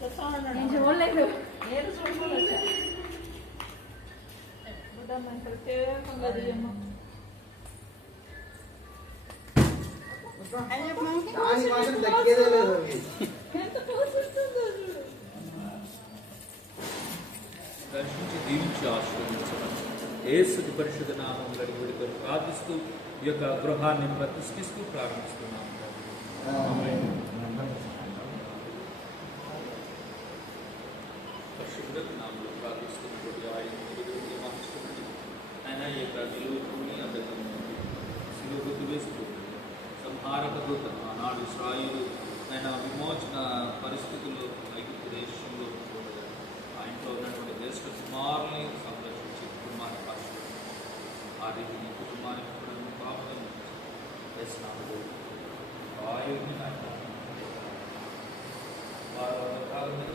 నేను చూడలేదు, నేను చూడలేదు. ప్రత్యేకంగా తీయమ్మ. దర్శించి దీవించి ఆశీర్వదించడం యేసు పరిశుద్ధ నామములో అడిగి ప్రార్థిస్తూ ఈ యొక్క గృహాన్ని ప్రతిష్ఠిస్తూ ప్రారంభిస్తున్నాము. పరిశుద్ధ నామములో ప్రార్థిస్తున్నటువంటి ఆయన ఆయన ఈ యొక్క నిలువుని అందరికీ సిలువ గుర్తు వేస్తూ సంహారక దూత ఆనాడు ఇశ్రాయేలు ఆయన విమోచన పరిస్థితుల్లో ఐగుప్తు దేశంలో ఆ ఇంట్లో ఉన్నటువంటి జ్యేష్ఠ కుమారుని సంరక్షించి కుటుంబాన్ని పరిశుభ్రం ఆ రీతి నీ కుటుంబానికి కూడా పాపం చేసినాడు. ఆయుర్ని ఆయన వారు కాలం మీద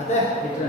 అదే ఇట్లా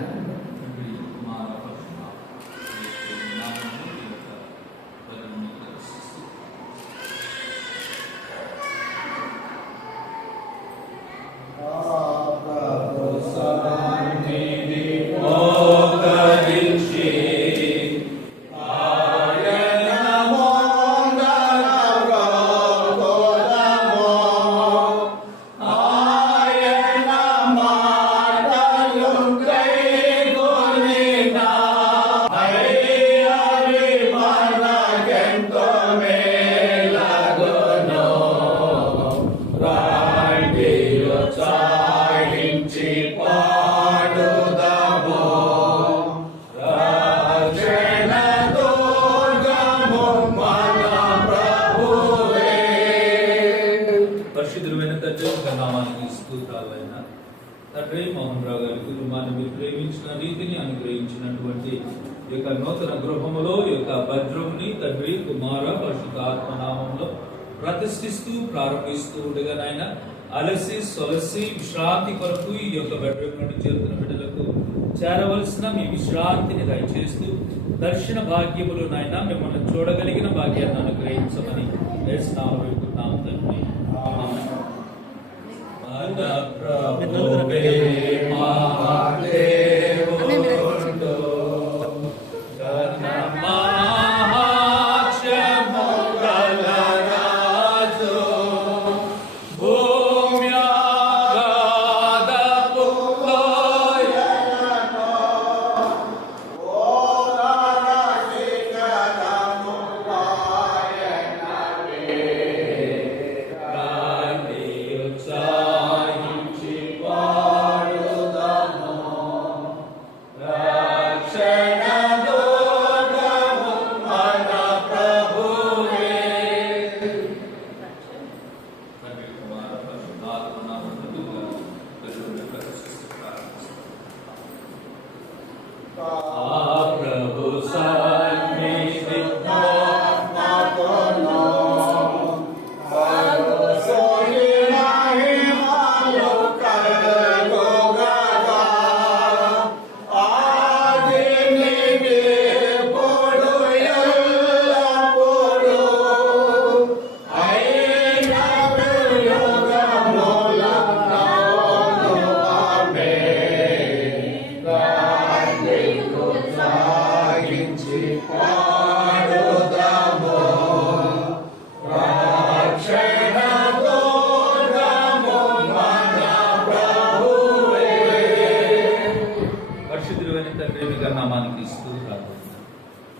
తండ్రి మోహన్ రావు గారి కుటుంబాన్ని మీరు ప్రేమించిన రీతిని అనుగ్రహించినటువంటి ఈ యొక్క నూతన గృహములో ఈ యొక్క భద్రముని తండ్రి కుమార పరిశుద్ధ ఆత్మనామంలో ప్రతిష్ఠిస్తూ ప్రారంభిస్తూ ఉండగా నాయన అలసి సొలసి విశ్రాంతి కొరకు ఈ యొక్క బెడ్రూమ్ నుండి చేరుతున్న బిడ్డలకు చేరవలసిన మీ విశ్రాంతిని దయచేస్తూ దర్శన భాగ్యములు నాయన మిమ్మల్ని చూడగలిగిన భాగ్యాన్ని అనుగ్రహించమని వేస్తున్నాం తండ్రి.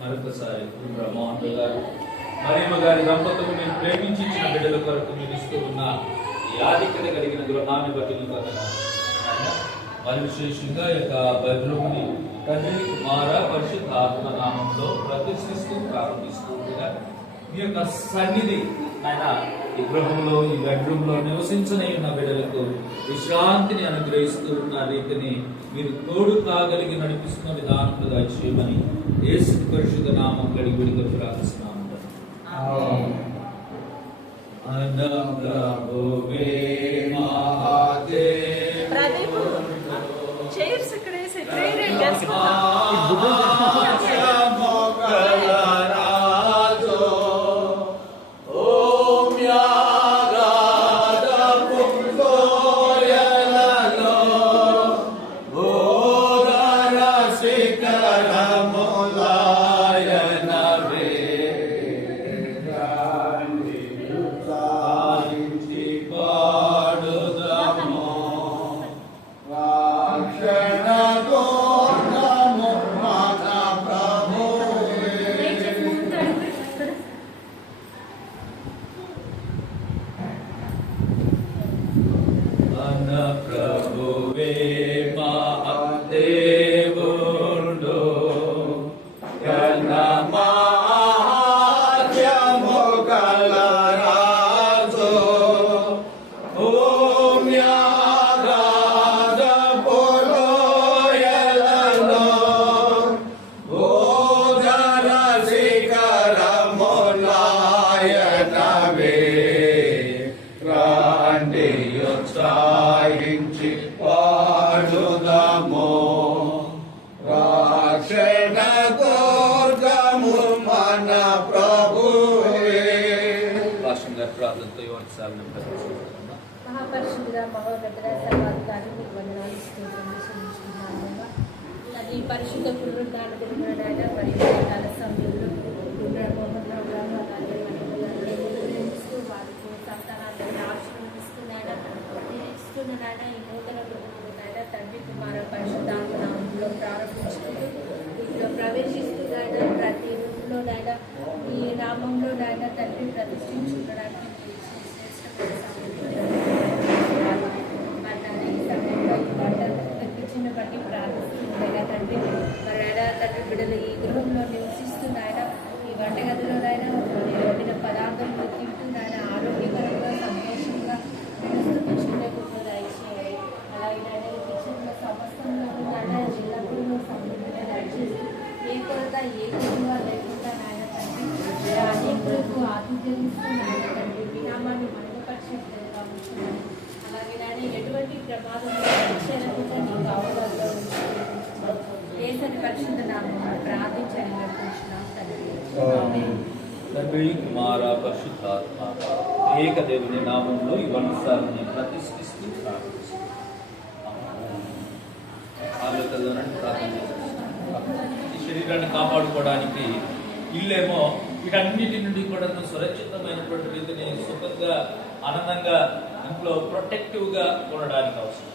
మరొకసారి మోహన్ గారు మరియమ్మ గారి దంపతులు మీరు ప్రేమించి ఇచ్చిన బిడ్డల కొరకు మీరు ఇస్తూ ఉన్న ఈ ఆధిక్యత కలిగిన గృహాన్ని బట్టి మరి విశేషంగా యొక్క బెడ్రూమ్ని తండ్రి కుమార పరిశుద్ధ ఆత్మ నామంలో ప్రతిష్ఠిస్తూ ప్రారంభిస్తూ ఉండగా మీ యొక్క సన్నిధి ఆయన ఈ గృహంలో ఈ బెడ్రూమ్ లో నివసించని ఉన్న బిడ్డలకు విశ్రాంతిని అనుగ్రహిస్తూ ఉన్న రీతిని మీరు తోడు కాగలిగి నడిపిస్తున్న విధానంగా చేయమని యేసు పరిశుద్ధ నామం కలిగి విడుదల ప్రార్థిస్తున్నాము. చైర్స్ ఇక్కడ వేసి ప్రేయర్ మహాపరిశుద్ధుడా మహోన్నతుడా సర్వాధికారి మీకు వందనాలు ఈ పరిశుద్ధ పునరుద్ధాన దిననాడైనా మరి కాల సమయంలో వారికి సంతానాన్ని ఆశీర్వదిస్తున్నాడా ఇస్తున్నాడా ఈ నూతన గృహములైనా తండ్రి కుమార పరిశుద్ధాత్మ నామంలో ప్రారంభించుకుంటూ ఇంట్లో ప్రవేశిస్తున్నాడా ప్రతి రూపులోనైనా ఈ నామంలోనైనా తండ్రి ప్రతిష్ఠించుకోవడానికి బట్టి ప్రార్థిస్తుండగా తండ్రి మరి తండ్రి బిడ్డలు ఈ గృహంలో నివసిస్తున్నాయన ఈ వంటగదిలోనైనా వండిన పదార్థంలో తింటున్నాయన ఆరోగ్యకరంగా సంతోషంగా నిలుస్తుండే గొప్ప దయచేయాలి. అలాగే కిచెన్లో సమస్తంలో ఎల్లప్పుడూ సమృద్ధిగా దయచేసి ఏ కొరత ఏ కొరత లేకుండా నాయన తండ్రి అనేకులకు ఆతిథ్యం ఇస్తూ నాయన తండ్రి వినామాన్ని మరుగుపరిచేట్టుగా ఉంటున్నాను. అలాగే నాయన ఎటువంటి ప్రమాదంలో రక్షణకుండా నీ కావలలో ఏసని పరిశుద్ధ నామమున ప్రార్థించని నడుచున్నాం తండ్రి. తండ్రి కుమార పరిశుద్ధాత్మ ఏక దేవుని నామంలో ఈ వంశాలని ప్రతిష్ఠిస్తూ ప్రార్థిస్తున్నాం. ఈ శరీరాన్ని కాపాడుకోవడానికి ఇల్లేమో వీటన్నిటి నుండి కూడా సురక్షితమైనటువంటి రీతిని సుఖంగా ఆనందంగా ఇంట్లో ప్రొటెక్టివ్గా ఉండడానికి అవసరం.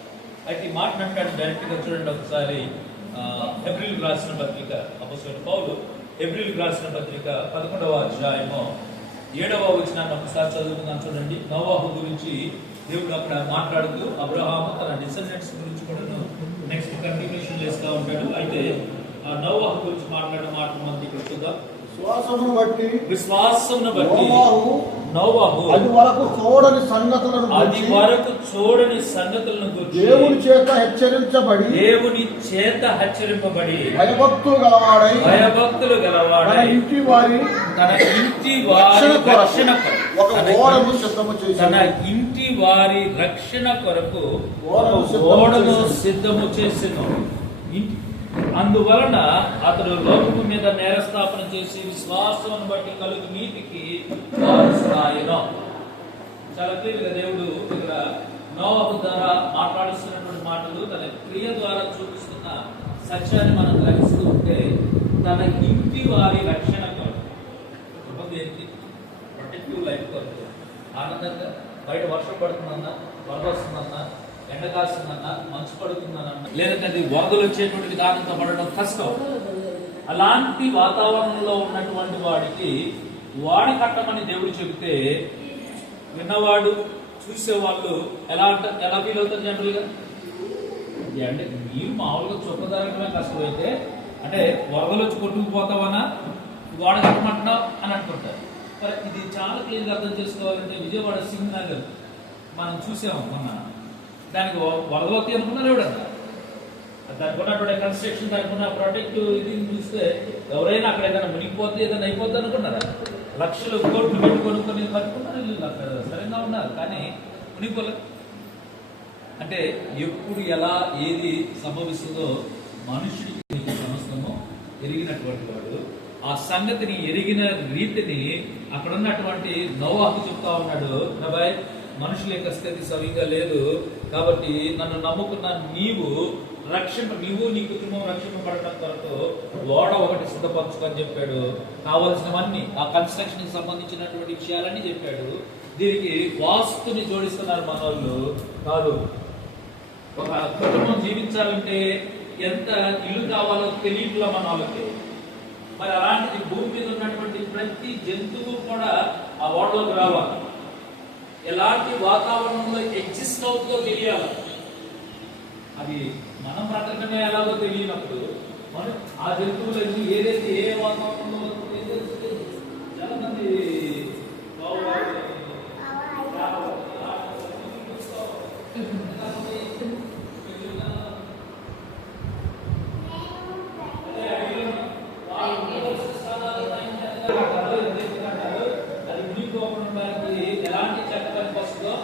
అయితే ఈ మాట అంటాడు డైరెక్ట్గా చూడండి ఒకసారి హెబ్రీల్ రాసిన పత్రిక అపొస్తలుడైన పౌలు హెబ్రీల్ రాసిన పత్రిక 11వ అధ్యాయము 7వ వచనాన్ని ఒకసారి చదువుకుందాం చూడండి. నోవాహు గురించి దేవుడు అక్కడ మాట్లాడుతూ అబ్రహాము తన డిసెండెంట్స్ గురించి కూడా నెక్స్ట్ కంటిన్యూషన్ చేస్తూ ఉంటాడు. అయితే ఆ నోవాహు గురించి మాట్లాడిన మాట మనం ఇక్కడ చూద్దాం. విశ్వాసమును బట్టి నోవాహు అది వరకు చూడని సంగతులను గురించి దేవుని చేత హెచ్చరింపబడి భయభక్తులు గలవాడై తన ఇంటి వారి రక్షణ కొరకు ఓడను సిద్ధము చేసెను. అందువలన అతడు లోకము మీద నేరస్థాపన చేసి విశ్వాసం బట్టి కలుగు నీతికి వారసుడాయెను. చాలా క్లియర్గా దేవుడు ఇక్కడ నోవాహు ద్వారా మాట్లాడుతున్నటువంటి మాటలు తన క్రియ ద్వారా చూపిస్తున్న సత్యాన్ని మనం గ్రహిస్తూ ఉంటే తన ఇంటి వారి రక్షణ కొరకు ప్రొటెక్టివ్ లైఫ్ కొరకు ఆనందంగా బయట వర్షం పడుతుందన్నా వరద వస్తుందన్నా ఎండ కాస్తుందన్నా మంచు పడుతుందన్నా లేదంటే వరదలు వచ్చేటువంటి విధానంతో పడడం కష్టం. అలాంటి వాతావరణంలో ఉన్నటువంటి వాడికి వాడి కట్టమని దేవుడు చెబితే విన్నవాడు చూసేవాళ్ళు ఎలా ఫీల్ అవుతారు జనరల్గా? అంటే మీరు మామూలుగా చొక్కదారమే కష్టమైతే అంటే వరదలు వచ్చి కొట్టుకుపోతావనా గోడ కట్టమంటున్నావు అని అనుకుంటారు. మరి ఇది చాలా క్లియర్గా అర్థం చేసుకోవాలంటే విజయవాడ సింగ్ నగర్ మనం చూసాము మొన్న. దానికి వరదలు వస్తాయి అనుకున్నారు ఎవడన్నా? దానికి ఉన్నటువంటి కన్స్ట్రక్షన్, దానికి ఉన్న ప్రొటెక్టివ్ ఇది చూస్తే ఎవరైనా అక్కడ ఏదైనా మునిగిపోతే ఏదైనా అయిపోద్ది అనుకున్నారా? లక్షలు కోట్లు పెట్టుకొని కొన్ని కట్టుకున్నారు, వీళ్ళు అక్కడ సరిగ్గా ఉన్నారు కానీ మునిగిపోలేదు. అంటే ఎప్పుడు ఎలా ఏది సంభవిస్తుందో మనుషుడికి సమస్తము ఎరిగినటువంటి వాడు. ఆ సంగతిని ఎరిగిన రీతిని అక్కడ ఉన్నటువంటి నోవాహు చెప్తా ఉన్నాడు, నబాయ్ మనుషుల యొక్క స్థితి సరిగ్గా లేదు కాబట్టి నన్ను నమ్ముకున్న నీవు నీ కుటుంబం రక్షింపబడటం కొరకు ఓడ ఒకటి సిద్ధపరచుకొని చెప్పాడు. కావలసినవన్నీ ఆ కన్స్ట్రక్షన్ కి సంబంధించినటువంటి విషయాలన్నీ చెప్పాడు. దీనికి వాస్తుని జోడిస్తున్నారు మన వాళ్ళు. కాదు, ఒక కుటుంబం జీవించాలంటే ఎంత ఇల్లు కావాలో తెలియట్లా మన వాళ్ళకి. మరి అలాంటిది భూమి మీద ఉన్నటువంటి ప్రతి జంతువు కూడా ఆ ఓడలోకి రావాలి. ఎలాంటి వాతావరణంలో ఎగ్జిస్ట్ అవుతుందో తెలియాలి. అది మనం బ్రతకమే ఎలాగో తెలియనప్పుడు మనం ఆ జంతువులన్నీ ఏదైతే ఏ వాతావరణంలో చాలా మంది అది మునిగిపోవడానికి ఎలాంటి చెత్త పనికి వస్తుందో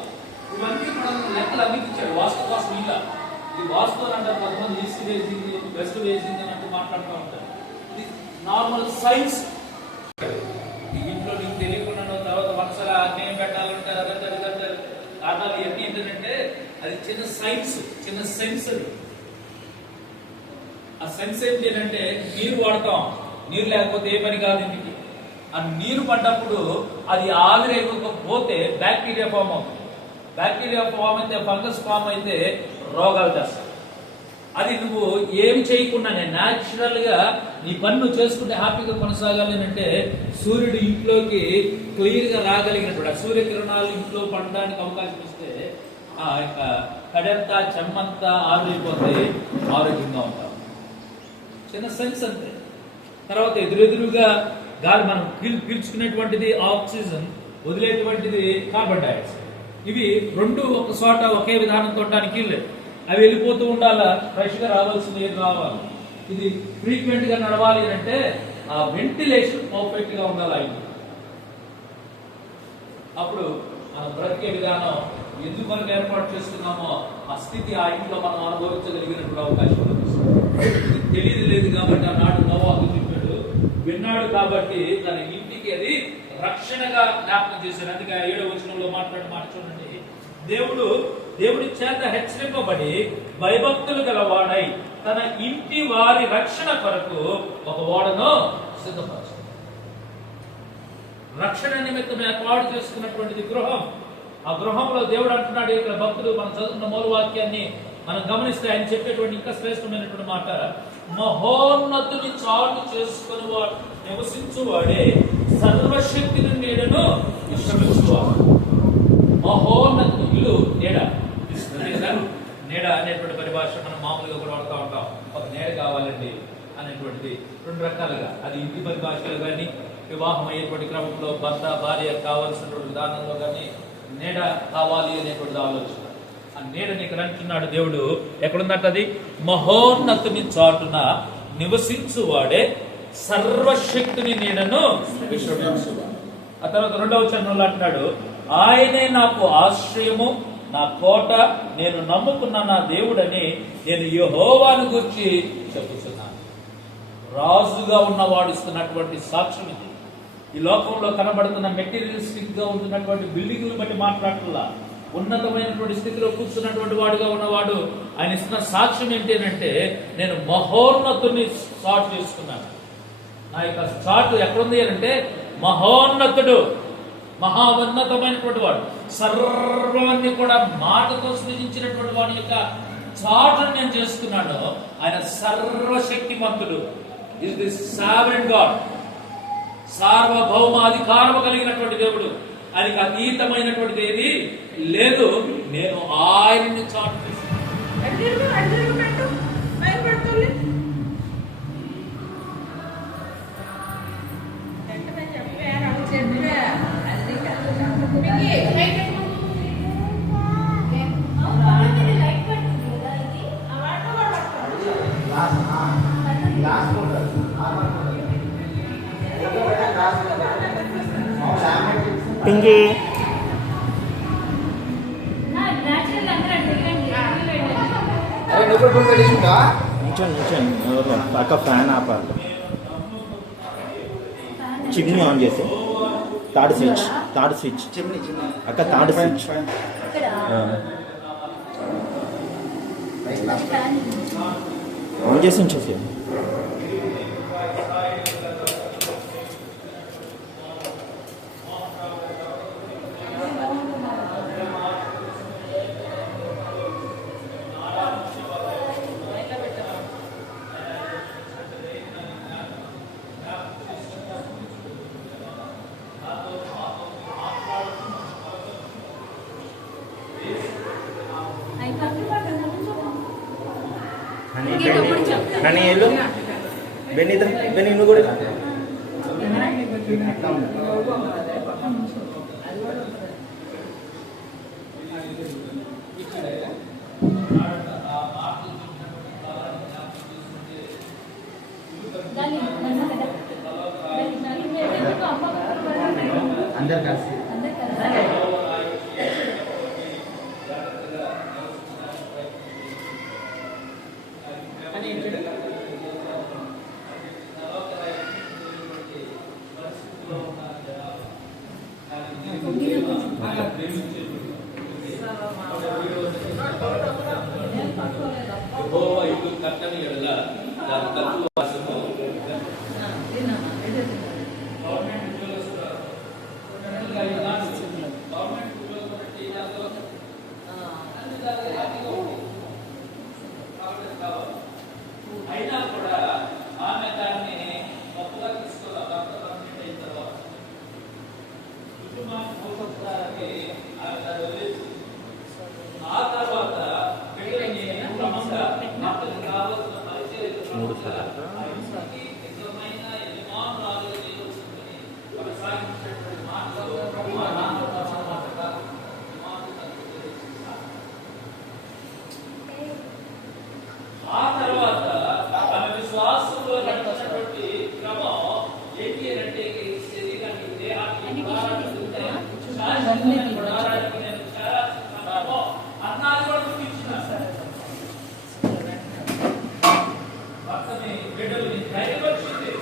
ఇవన్నీ మనం లెక్కలు అందించాడు. వాస్తు కోసం ఇలా ఈ వాస్తు అంటారు, కొంతమంది ఈస్ట్ వేసింది వెస్ట్ వేసింది అని అంటే మాట్లాడుతూ ఉంటారు. ఇది నార్మల్ సైన్స్. ఈ ఇంట్లో నీకు తెలియకుండా తర్వాత మనసులో అన్యాయం పెట్టాలంటారు, అదంటారు కారణాలు ఇవన్నీ ఏంటంటే అది చిన్న సైన్స్, చిన్న సెన్స్. అది ఆ సెన్స్ ఏంటి అంటే నీరు వాడతాం, నీరు లేకపోతే ఏ పని కాదు ఇంటికి. ఆ నీరు పడ్డప్పుడు అది ఆవిరైపోతే బ్యాక్టీరియా ఫామ్ అవుతుంది. బ్యాక్టీరియా ఫామ్ అయితే ఫంగస్ ఫామ్ అయితే రోగాలు చేస్తాయి. అది నువ్వు ఏమి చేయకుండానే న్యాచురల్ గా నీ పని నువ్వు చేసుకుంటే హ్యాపీగా కొనసాగాలి అంటే సూర్యుడు ఇంట్లోకి క్లియర్ గా రాగలిగినప్పుడు ఆ సూర్యకిరణాలు ఇంట్లో పడడానికి అవకాశం ఇస్తే ఆ యొక్క కడంతా చెమ్మంతా ఆవిరైపోతే ఆరోగ్యంగా ఉంటాం. చిన్న సెన్స్ అంతే. తర్వాత ఎదురెదురుగా గాలి మనం పీల్చుకునేటువంటిది ఆక్సిజన్, వదిలేటువంటిది కార్బన్ డైఆక్సైడ్. ఇవి రెండు ఒక చోట ఒకే విధానంతో లేదు. అవి వెళ్ళిపోతూ ఉండాలా, ఫ్రెష్ గా రావాల్సింది ఏది రావాలి. ఇది ఫ్రీక్వెంట్ గా నడవాలి అంటే ఆ వెంటిలేషన్ పర్ఫెక్ట్ గా ఉండాలి. అప్పుడు మనం బ్రతికే విధానం ఎందుకు మనం ఏర్పాటు చేస్తున్నామో ఆ స్థితి ఆ ఇంట్లో మనం అనుభవించగలిగినటువంటి అవకాశం తెలియదు లేదు కాబట్టి ఆనాడు నోవాహు చెప్పాడు, విన్నాడు కాబట్టి తన ఇంటికి అది రక్షణగా జ్ఞాపకం చేశాడు. అందుకే 7వ వచనంలో మాట చూడండి, దేవుడి చేత హెచ్చరింపబడి భయభక్తులు గలవాడై తన ఇంటి వారి రక్షణ కొరకు ఒక ఓడను సిద్ధపరచు. రక్షణ నిమిత్తం ఏర్పాటు చేసుకున్నటువంటిది గృహం. ఆ గృహంలో దేవుడు అంటున్నాడు ఇక్కడ భక్తుడు మనం చదువుతున్న మూలవాక్యాన్ని మనం గమనిస్తే ఆయన చెప్పేటువంటి ఇంకా శ్రేష్టమైనటువంటి మాట, మహోన్నతుని చాటు చేసుకుని నివసించువాడే సర్వశక్తిని నీడను విశ్రమించువాడు. మహోన్నతుని ఇల్లు నీడ. నీడ అనేటువంటి పరిభాష మనం మామూలుగా కూడా వాడుతూ ఉంటాం. ఒక నీడ కావాలండి అనేటువంటిది రెండు రకాలుగా, అది ఇంటి పరిభాషలో కానీ వివాహం అయ్యేటువంటి క్రమంలో భర్త భార్య కావాల్సినటువంటి విధానంలో కానీ నీడ కావాలి అనేటువంటి ఆలోచన. ఆ నీడని ఇక్కడ అంటున్నాడు దేవుడు. ఎక్కడుందట అది? మహోన్నతుని చాటున నివసించువాడే సర్వశక్తిని నీడను విశ్రమించువాడు. ఆ తర్వాత 2వ వచనంలో అంటున్నాడు, ఆయనే నాకు ఆశ్రయము, నా కోట, నేను నమ్ముకున్న నా దేవుడని నేను యెహోవాను గురించి చెప్పుతున్నాను. రాజుగా ఉన్నవాడు ఇస్తున్నటువంటి సాక్ష్యం ఇది. ఈ లోకంలో కనబడుతున్న మెటీరియలిస్టిక్ గా ఉంటున్నటువంటి బిల్డింగ్లు బట్టి మాట్లాడటంలా ఉన్నతమైనటువంటి స్థితిలో కూర్చున్నటువంటి వాడుగా ఉన్నవాడు ఆయన ఇస్తున్న సాక్ష్యం ఏంటి అంటే, నేను మహోన్నతుని చాటు చేసుకున్నాను. నా యొక్క చాటు ఎక్కడుంది అంటే మహోన్నతుడు, మహా ఉన్నతమైనటువంటి వాడు, సర్వాన్ని కూడా మాటతో సృజించినటువంటి వాడి యొక్క చాటును నేను చేసుకున్నాను. ఆయన సర్వశక్తిమంతుడు. Is this sovereign God. సార్వభౌమాధికారము కలిగినటువంటి దేవుడు. ఆయనకి అతీతమైనటువంటిది ఏది లేదు. నేను ఆయన్ని చాటు పింకీ నిల్చోండి అక్క ఫ్యాన్ ఆపాలి. చిమ్నీ ఆన్ చేసి థర్డ్ స్విచ్ అక్క థర్డ్ స్విచ్ ఆన్ చేసి ఉంచేసి. కానీ వెళ్ళు బెన్నీ నువ్వు కూడా అందరు కలిసి యెహోవా ఇల్లు కట్టని యెడల దాని తలుపు వాసము అయినా కూడా ఆమె దాన్ని కొత్తగా తీసుకోవాలి. కుటుంబాన్ని మోసపోతారని ఆమె వదిలేసి ఆ తర్వాత క్రమంగా మాటలు కావాల్సిన పరిచయం నిజమైన యజమానురాలు చేయవలసిందని కొనసాగించినటువంటి మాటలు మా నాన్న ఆ తర్వాత ఆమె విశ్వాసంలో నడిచినటువంటి క్రమం ఏంటి అంటే శరీరానికి దేహానికి అన్నాలు కూడా గుర్తించిన భర్తని బిడ్డలని ధైర్యపరిచింది.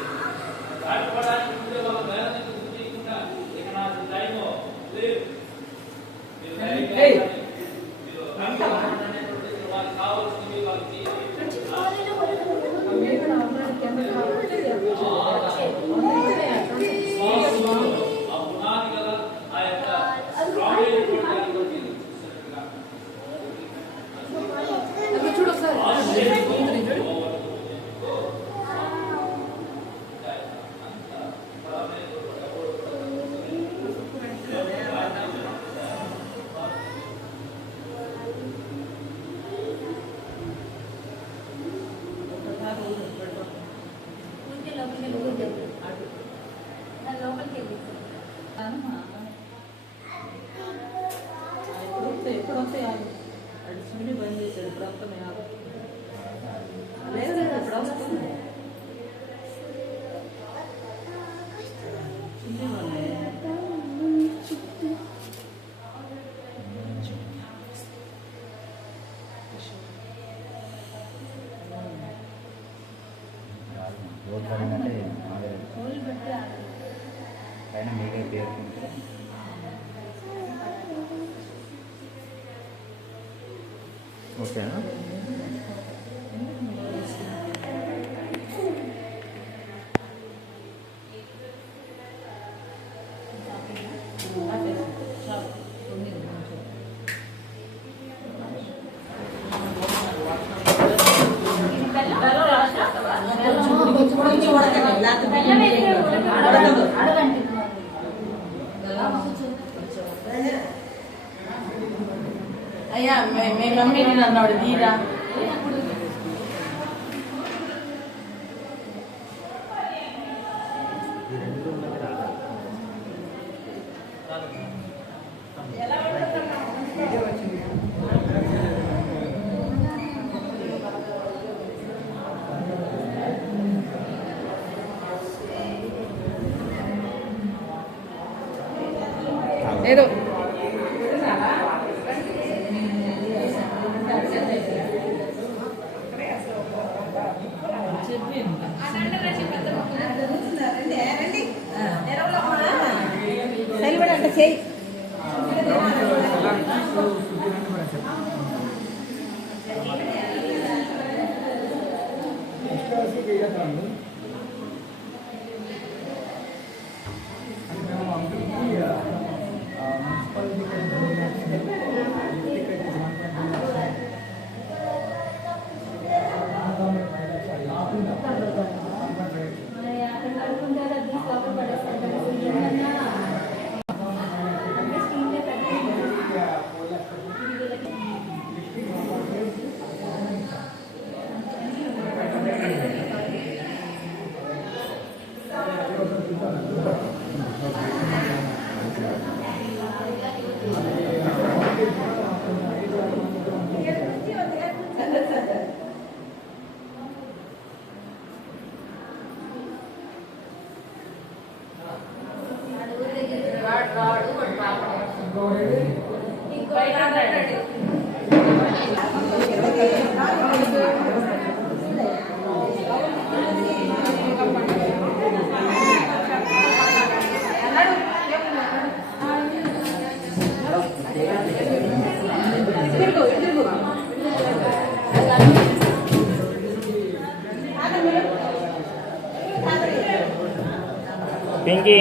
దాటిపడానికి ముందే వాళ్ళ ధైర్యాన్ని గుర్తు చేయకుండా ఇక నాకు టైం లేదు, వాళ్ళకి కావాల్సినవి వాళ్ళకి ఆ పునాది గల ఆ యొక్క ఎప్పుడు వస్తాయి అడిచి బంద్ చేశాడు. ఇప్పుడు వస్తున్నాయి లేదు లేదు ఇప్పుడు వస్తుంది. పైన మీకే పేర్కొంటే ఓకేనా? కొంచెం మేము నమ్మేది అన్నాడు తీరా ఏదో సెలబడి అంటే చేయి పింకీ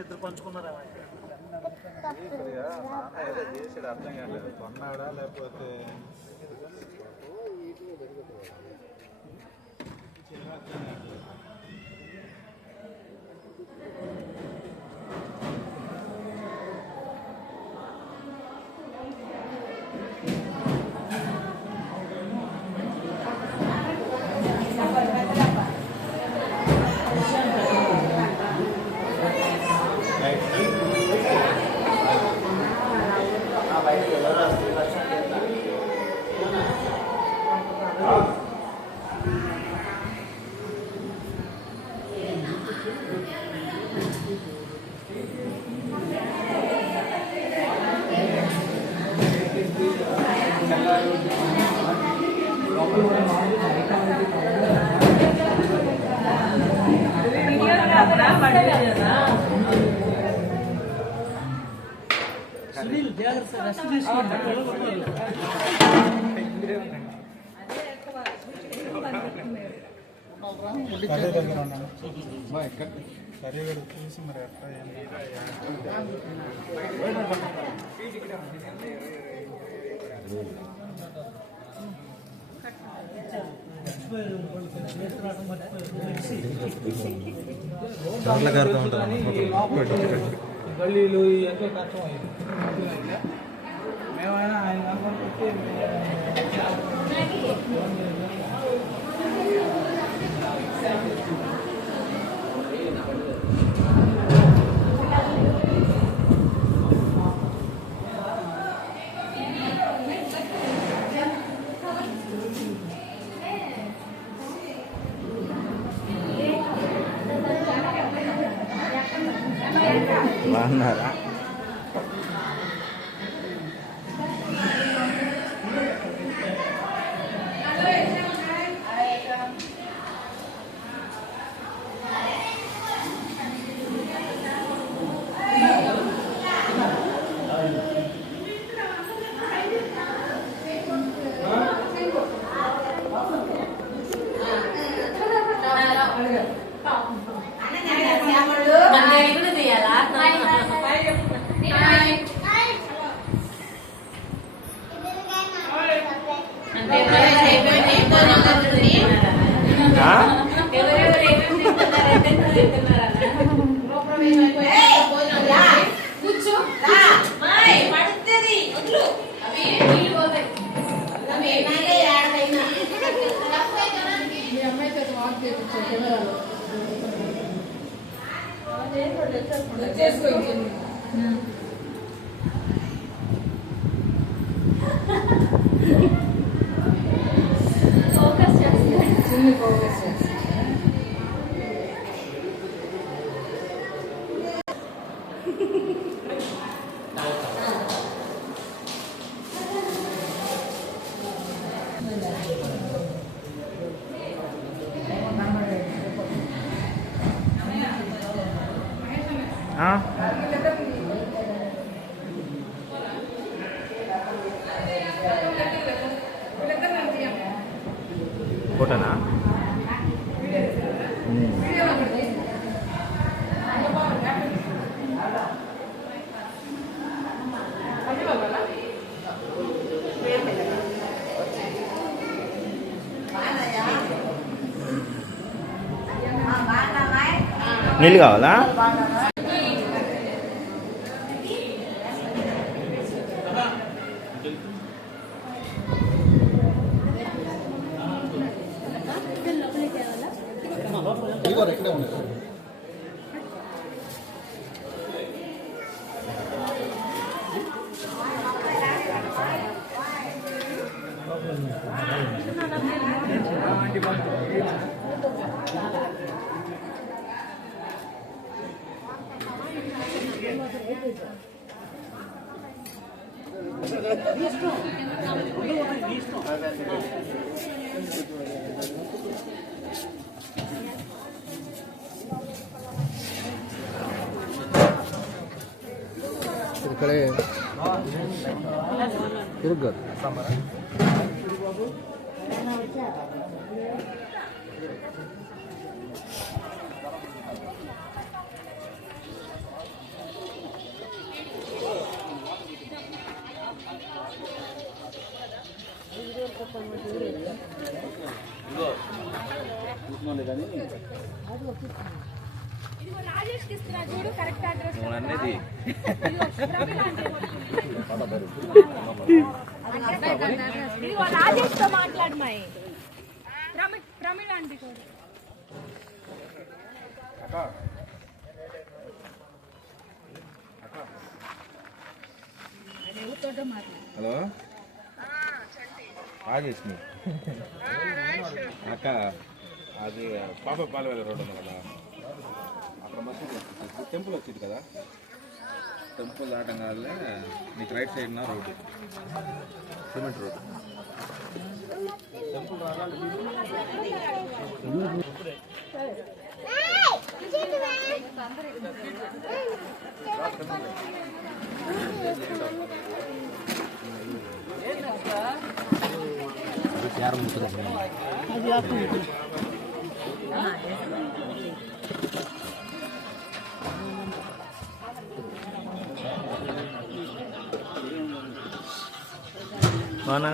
ఇద్దరు పంచుకున్నారా చేసాడు అర్థం కాలేదు కొన్నాడా లేకపోతే సునీల్ జాగ్రత్త రెస్ట్ తీసుకోండి సరే చూసి మరి ఎట్లా గల్లీలు ఎంతో కష్టం అయింది మేమైనా ఆయన కనుక్కొని అన్నారా? ఫోటోనా? నీళ్ళు కావాలా? ఇక్కడే తిరుగు అనేది రాజేష్ తో మాట్లాడమాయి ప్రమిళ ఆంటీ కూడా హలో రాజేష్ని అక్క అది పాప పాలవేల రోడ్డు ఉంది కదా, అక్కడ మసీదు టెంపుల్ వచ్చింది కదా, టెంపుల్ దాటంగానే నీకు రైట్ సైడ్ నా రోడ్డు సిమెంట్ రోడ్డు టెంపుల్ బాగున్నా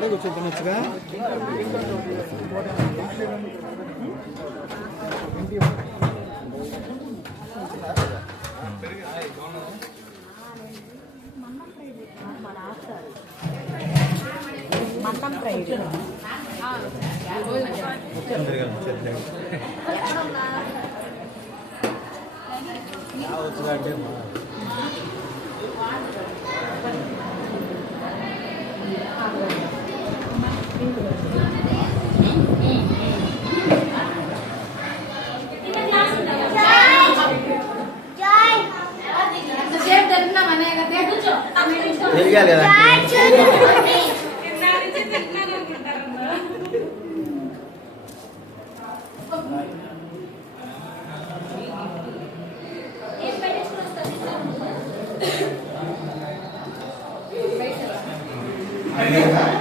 ఇక్కడే కూర్చొని తినొచ్చుగా. మటన్ ఫ్రై తెలియాలి కదా. ఏం